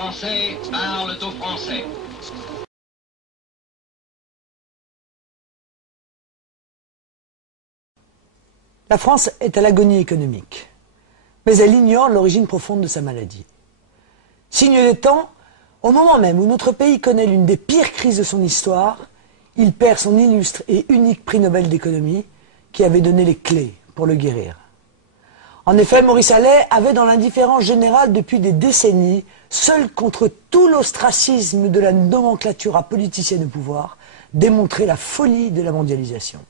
Français parlent aux Français. La France est à l'agonie économique, mais elle ignore l'origine profonde de sa maladie. Signe des temps, au moment même où notre pays connaît l'une des pires crises de son histoire, il perd son illustre et unique prix Nobel d'économie qui avait donné les clés pour le guérir. En effet, Maurice Allais avait dans l'indifférence générale depuis des décennies, seul contre tout l'ostracisme de la nomenclature politicienne au pouvoir, démontré la folie de la mondialisation.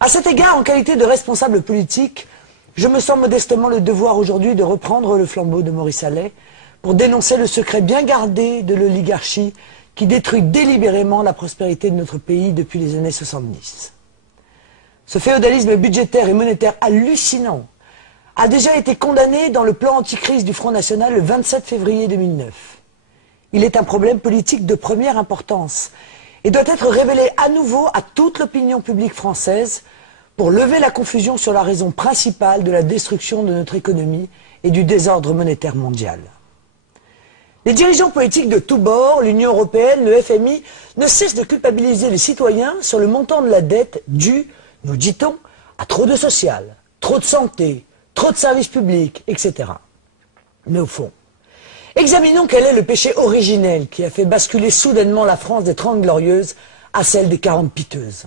À cet égard, en qualité de responsable politique, je me sens modestement le devoir aujourd'hui de reprendre le flambeau de Maurice Allais pour dénoncer le secret bien gardé de l'oligarchie qui détruit délibérément la prospérité de notre pays depuis les années 70. Ce féodalisme budgétaire et monétaire hallucinant a déjà été condamné dans le plan anticrise du Front National le 27 février 2009. Il est un problème politique de première importance et doit être révélé à nouveau à toute l'opinion publique française pour lever la confusion sur la raison principale de la destruction de notre économie et du désordre monétaire mondial. Les dirigeants politiques de tous bords, l'Union européenne, le FMI, ne cessent de culpabiliser les citoyens sur le montant de la dette due, nous dit-on, à trop de social, trop de santé, trop de services publics, etc. Mais au fond, examinons quel est le péché originel qui a fait basculer soudainement la France des 30 glorieuses à celle des 40 piteuses.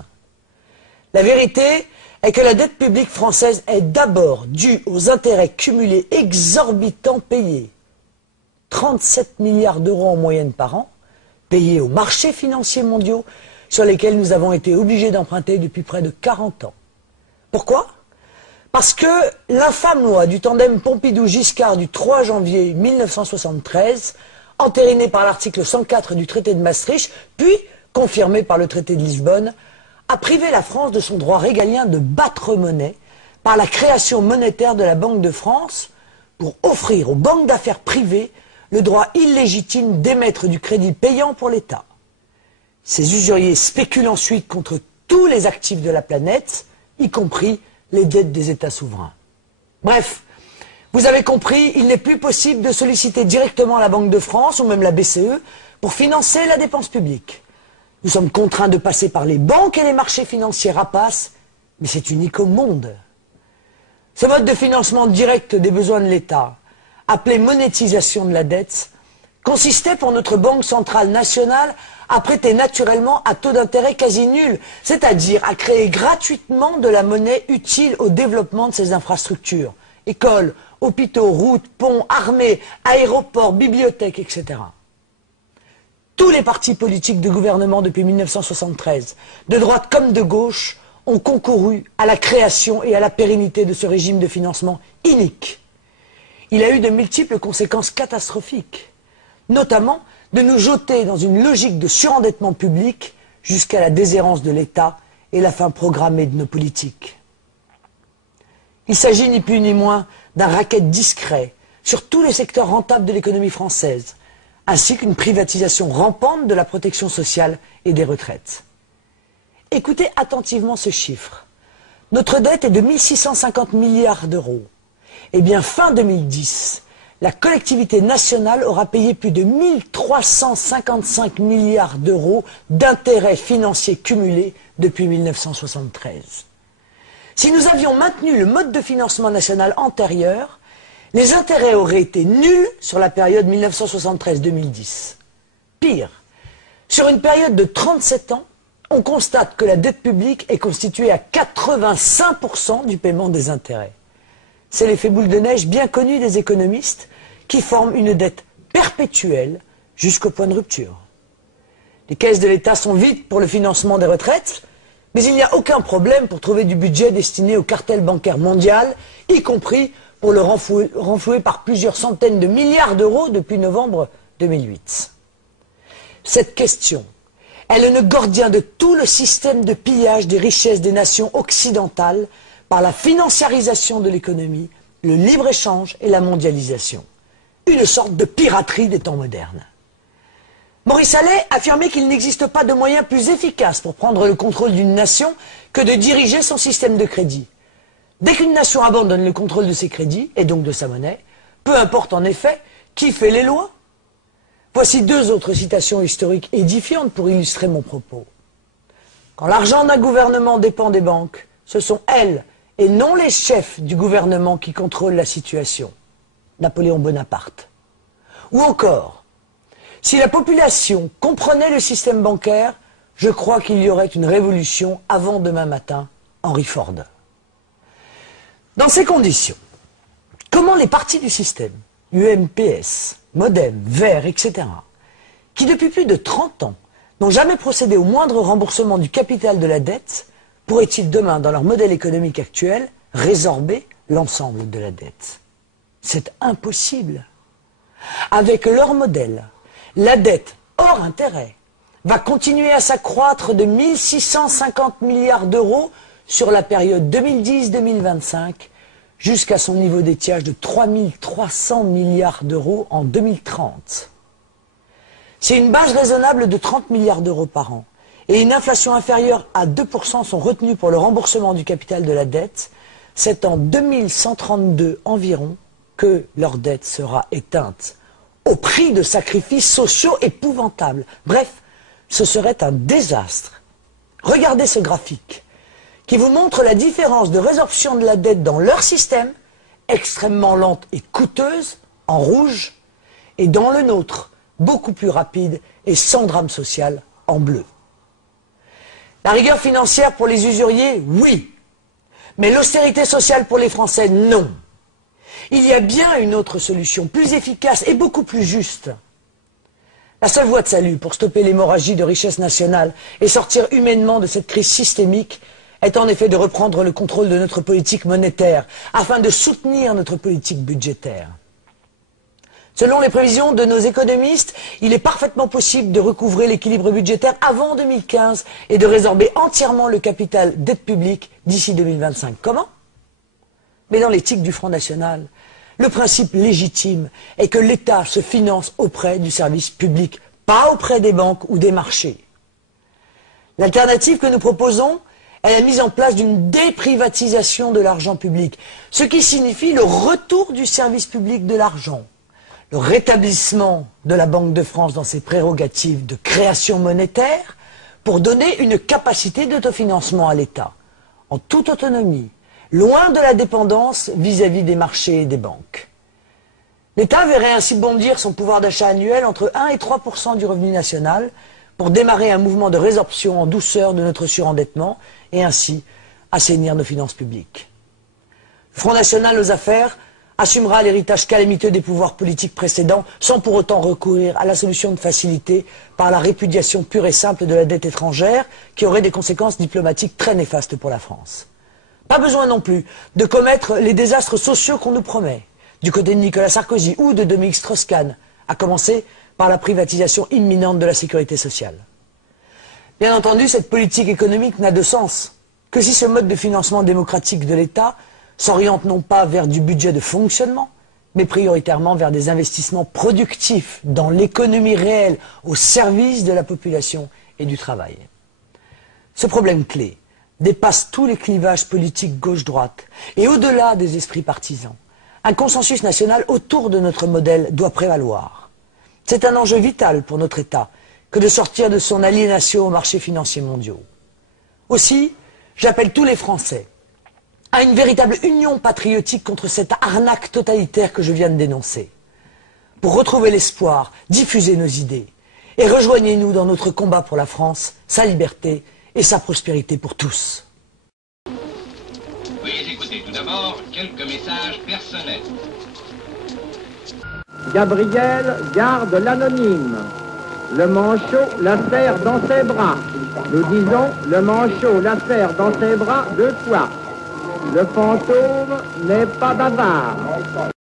La vérité est que la dette publique française est d'abord due aux intérêts cumulés exorbitants payés. 37 milliards d'euros en moyenne par an, payés aux marchés financiers mondiaux sur lesquels nous avons été obligés d'emprunter depuis près de 40 ans. Pourquoi ? Parce que l'infâme loi du tandem Pompidou-Giscard du 3 janvier 1973, entérinée par l'article 104 du traité de Maastricht, puis confirmée par le traité de Lisbonne, a privé la France de son droit régalien de battre monnaie par la création monétaire de la Banque de France pour offrir aux banques d'affaires privées le droit illégitime d'émettre du crédit payant pour l'État. Ces usuriers spéculent ensuite contre tous les actifs de la planète, y compris les dettes des États souverains. Bref, vous avez compris, il n'est plus possible de solliciter directement la Banque de France ou même la BCE pour financer la dépense publique. Nous sommes contraints de passer par les banques et les marchés financiers rapaces, mais c'est unique au monde. Ce mode de financement direct des besoins de l'État, appelé monétisation de la dette, consistait pour notre Banque centrale nationale à prêter naturellement à taux d'intérêt quasi nul, c'est-à-dire à créer gratuitement de la monnaie utile au développement de ces infrastructures, écoles, hôpitaux, routes, ponts, armées, aéroports, bibliothèques, etc. Tous les partis politiques de gouvernement depuis 1973, de droite comme de gauche, ont concouru à la création et à la pérennité de ce régime de financement inique. Il a eu de multiples conséquences catastrophiques, notamment de nous jeter dans une logique de surendettement public jusqu'à la déshérence de l'État et la fin programmée de nos politiques. Il s'agit ni plus ni moins d'un racket discret sur tous les secteurs rentables de l'économie française, ainsi qu'une privatisation rampante de la protection sociale et des retraites. Écoutez attentivement ce chiffre. Notre dette est de 1650 milliards d'euros. Eh bien, fin 2010, la collectivité nationale aura payé plus de 1355 milliards d'euros d'intérêts financiers cumulés depuis 1973. Si nous avions maintenu le mode de financement national antérieur, les intérêts auraient été nuls sur la période 1973-2010. Pire, sur une période de 37 ans, on constate que la dette publique est constituée à 85% du paiement des intérêts. C'est l'effet boule de neige bien connu des économistes qui forment une dette perpétuelle jusqu'au point de rupture. Les caisses de l'État sont vides pour le financement des retraites, mais il n'y a aucun problème pour trouver du budget destiné au cartel bancaire mondial, y compris pour le renflouer par plusieurs centaines de milliards d'euros depuis novembre 2008. Cette question est le nœud gordien de tout le système de pillage des richesses des nations occidentales par la financiarisation de l'économie, le libre-échange et la mondialisation. Une sorte de piraterie des temps modernes. Maurice Allais affirmait qu'il n'existe pas de moyen plus efficace pour prendre le contrôle d'une nation que de diriger son système de crédit. Dès qu'une nation abandonne le contrôle de ses crédits, et donc de sa monnaie, peu importe en effet qui fait les lois, Voici deux autres citations historiques édifiantes pour illustrer mon propos. Quand l'argent d'un gouvernement dépend des banques, ce sont elles et non les chefs du gouvernement qui contrôlent la situation. Napoléon Bonaparte. Ou encore, si la population comprenait le système bancaire, je crois qu'il y aurait une révolution avant demain matin, Henry Ford. Dans ces conditions, comment les partis du système, UMPS, Modem, Vert, etc., qui depuis plus de 30 ans n'ont jamais procédé au moindre remboursement du capital de la dette, pourraient-ils demain, dans leur modèle économique actuel, résorber l'ensemble de la dette? C'est impossible. Avec leur modèle, la dette hors intérêt va continuer à s'accroître de 1 650 milliards d'euros sur la période 2010-2025 jusqu'à son niveau d'étiage de 3 300 milliards d'euros en 2030. Si une base raisonnable de 30 milliards d'euros par an et une inflation inférieure à 2% sont retenues pour le remboursement du capital de la dette, c'est en 2132 environ que leur dette sera éteinte, au prix de sacrifices sociaux épouvantables. Bref, ce serait un désastre. Regardez ce graphique qui vous montre la différence de résorption de la dette dans leur système, extrêmement lente et coûteuse, en rouge, et dans le nôtre, beaucoup plus rapide et sans drame social, en bleu. La rigueur financière pour les usuriers, oui, mais l'austérité sociale pour les Français, non. Il y a bien une autre solution, plus efficace et beaucoup plus juste. La seule voie de salut pour stopper l'hémorragie de richesse nationale et sortir humainement de cette crise systémique est en effet de reprendre le contrôle de notre politique monétaire afin de soutenir notre politique budgétaire. Selon les prévisions de nos économistes, il est parfaitement possible de recouvrer l'équilibre budgétaire avant 2015 et de résorber entièrement le capital dette publique d'ici 2025. Comment? Mais dans l'éthique du Front National, le principe légitime est que l'État se finance auprès du service public, pas auprès des banques ou des marchés. L'alternative que nous proposons est la mise en place d'une déprivatisation de l'argent public, ce qui signifie le retour du service public de l'argent, le rétablissement de la Banque de France dans ses prérogatives de création monétaire pour donner une capacité d'autofinancement à l'État, en toute autonomie, loin de la dépendance vis-à-vis des marchés et des banques. L'État verrait ainsi bondir son pouvoir d'achat annuel entre 1 et 3% du revenu national pour démarrer un mouvement de résorption en douceur de notre surendettement et ainsi assainir nos finances publiques. Le Front National aux affaires assumera l'héritage calamiteux des pouvoirs politiques précédents sans pour autant recourir à la solution de facilité par la répudiation pure et simple de la dette étrangère qui aurait des conséquences diplomatiques très néfastes pour la France. Pas besoin non plus de commettre les désastres sociaux qu'on nous promet, du côté de Nicolas Sarkozy ou de Dominique Strauss-Kahn, à commencer par la privatisation imminente de la sécurité sociale. Bien entendu, cette politique économique n'a de sens que si ce mode de financement démocratique de l'État s'oriente non pas vers du budget de fonctionnement, mais prioritairement vers des investissements productifs dans l'économie réelle au service de la population et du travail. Ce problème clé dépasse tous les clivages politiques gauche-droite et au-delà des esprits partisans. Un consensus national autour de notre modèle doit prévaloir. C'est un enjeu vital pour notre État que de sortir de son aliénation aux marchés financiers mondiaux. Aussi, j'appelle tous les Français à une véritable union patriotique contre cette arnaque totalitaire que je viens de dénoncer. Pour retrouver l'espoir, diffuser nos idées et rejoignez-nous dans notre combat pour la France, sa liberté et sa prospérité pour tous. Veuillez écouter tout d'abord quelques messages personnels. Gabriel garde l'anonyme. Le manchot la serre dans ses bras. Nous disons, le manchot la serre dans ses bras 2 fois. Le fantôme n'est pas bavard.